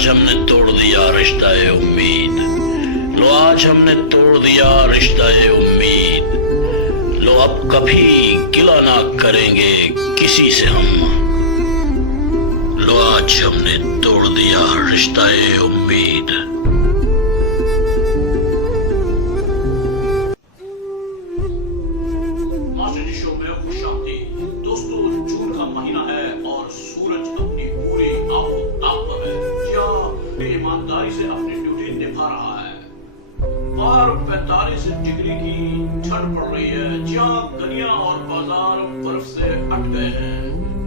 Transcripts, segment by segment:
आज हमने तोड़ दिया रिश्ता ए उम्मीद, लो आज हमने तोड़ दिया रिश्ता ए उम्मीद, लो अब कभी गिला ना करेंगे किसी से हम, लो आज हमने तोड़ दिया रिश्ता ए उम्मीद। दोस्तों, जून का महीना है और सूरज अपनी पूरी ताप पर है। ईमानदारी से अपनी ड्यूटी निभा रहा है और 45 डिग्री की ठंड पड़ रही है। जहाँ गलियां और बाजार बर्फ से अट गए हैं,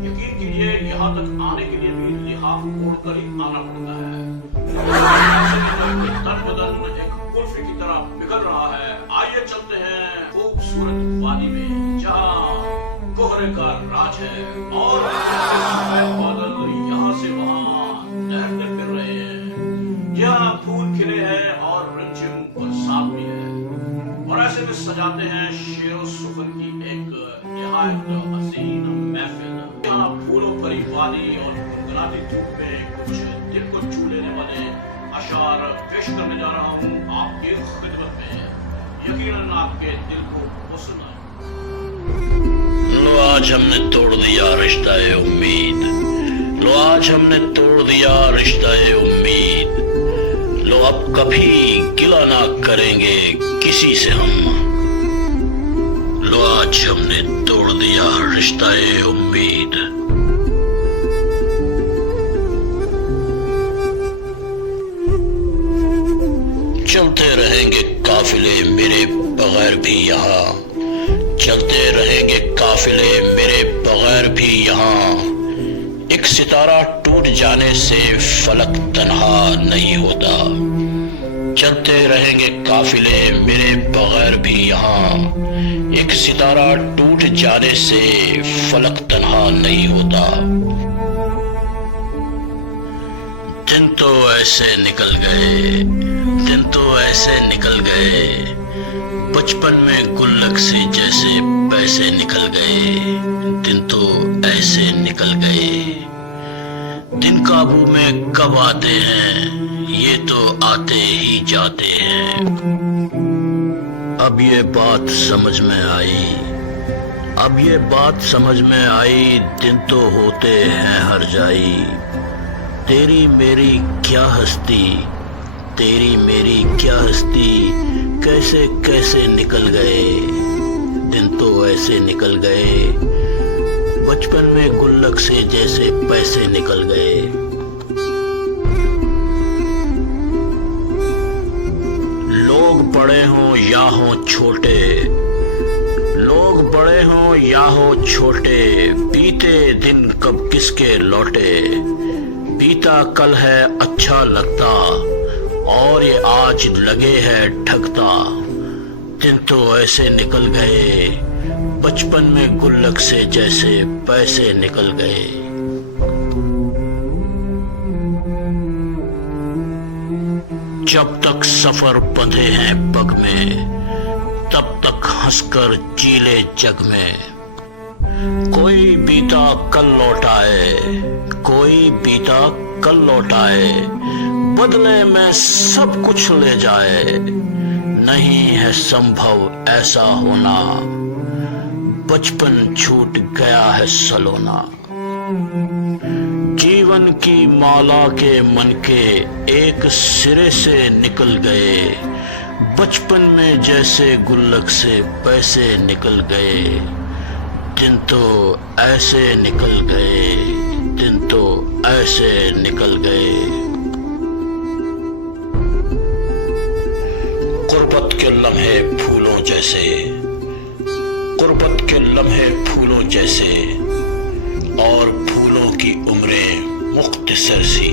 यकीन कीजिए यहाँ तक आने के लिए भी लिहाफ ओढ़कर ही आना पड़ता है। तन बदन एक कुल्फी की तरह पिघल रहा है। आइए चलते हैं खूबसूरत वादी में, जहाँ कोहरे का राज है और बादल यहाँ से वहाँ तैरते फिर रहे हैं। यहाँ फूल खिले हैं और रिमझिम बरसात भी है, और ऐसे में सजाते हैं शेरो सुखन की एक निहायत हसीन महफिल। यहाँ फूलों भरी वादी और गुनगुनाती धूप में कुछ दिल को छू लेने वाले अशार पेश करने जा रहा हूँ आपकी खिदमत में। यकीनन आपके दिल को पसंद आए। लो आज हमने तोड़ दिया रिश्ता ए उम्मीद, लो आज हमने तोड़ दिया रिश्ता ए उम्मीद, लो अब कभी गिला ना करेंगे किसी से हम, लो आज हमने तोड़ दिया रिश्ता ए उम्मीद। चलते रहेंगे काफिले मेरे बगैर भी यहाँ, चलते रहेंगे काफिले मेरे बगैर भी यहाँ, एक सितारा टूट जाने से फलक तन्हा नहीं होता। चलते रहेंगे काफिले मेरे बगैर भी यहाँ, एक सितारा टूट जाने से फलक तन्हा नहीं होता। दिन तो ऐसे निकल गए, दिन तो ऐसे निकल गए, बचपन में गुल्लक से जैसे पैसे निकल गए। दिन तो ऐसे निकल गए, दिन काबू में कब आते हैं, ये तो आते ही जाते हैं। अब ये बात समझ में आई, अब ये बात समझ में आई, दिन तो होते हैं हर जाई। तेरी मेरी क्या हस्ती, तेरी मेरी क्या हस्ती, कैसे कैसे निकल गए। दिन तो ऐसे निकल गए, बचपन में गुल्लक से जैसे पैसे निकल गए। लोग बड़े हों या हों छोटे, लोग बड़े हों या हों छोटे, बीते दिन कब किसके लौटे। बीता कल है अच्छा लगता और ये आज लगे है ठगता। दिन तो ऐसे निकल गए, बचपन में गुल्लक से जैसे पैसे निकल गए। जब तक सफर बंधे हैं पग में, तब तक हंसकर जी ले जग में। कोई बीता कल लौट आए, कोई बीता कल लौट आए, बदले में सब कुछ ले जाए। नहीं है संभव ऐसा होना, बचपन छूट गया है सलोना। जीवन की माला के मनके एक सिरे से निकल गए, बचपन में जैसे गुल्लक से पैसे निकल गए। दिन तो ऐसे निकल गए, दिन तो ऐसे निकल गए। गुर्बत के लम्हे फूलों जैसे, गुर्बत के लम्हे फूलों जैसे, और फूलों की उम्रें मुख्तसर सी।